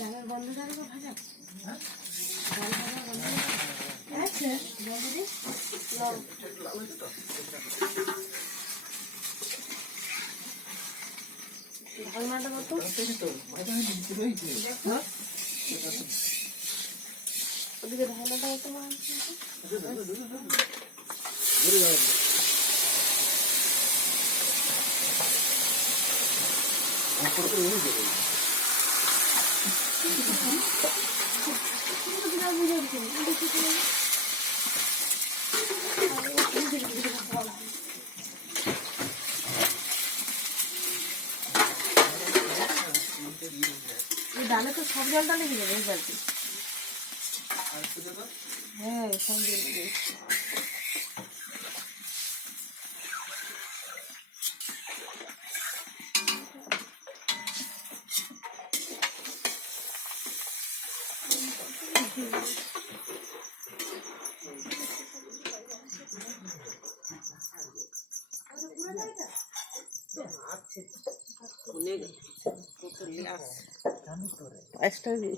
ডালের গন্ধ জানো ভাজা ডাল ভাজা গন্ধ আছে বন্ধুরি ঢালনাটা মতো ওদিকে ঢালনাটা মতো ডালে তো সব জলটা লেগে যাবে এই বালতি হ্যাঁ সব জল লেগে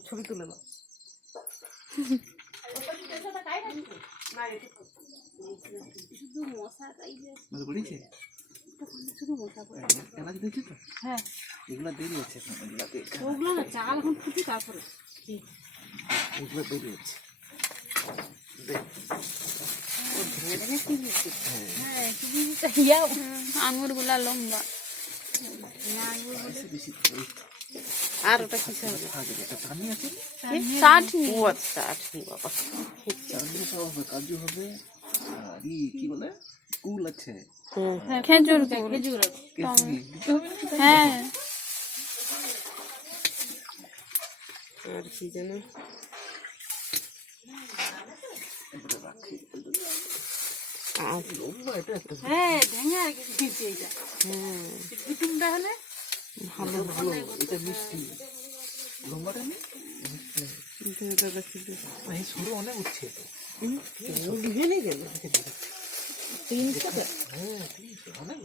ছবি তুলে না শুধু মশা হ্যাঁ এগুলো দেরি হচ্ছে ওগুলো না চাল এখন ফুটি তারপরে ওগুলো দেরি হচ্ছে আঙুর গুলা লম্বা আর ওটা কি কাজু হবে কি বলে কুল আছে খেজুর হ্যাঁ আর কি যেন হ্যাঁ ভেঙে আর কি এটা হ্যাঁ কুটুমটা হলে ভালো ভালো এটা মিষ্টি লম্বাটা নেই সরু অনেক উঠছে দুজনেই গেল 300 হ্যাঁ 300 অনেক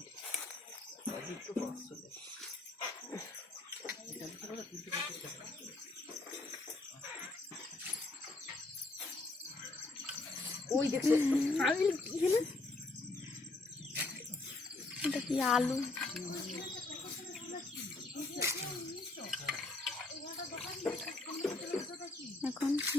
ওই দেখো এটা কি আলু এখন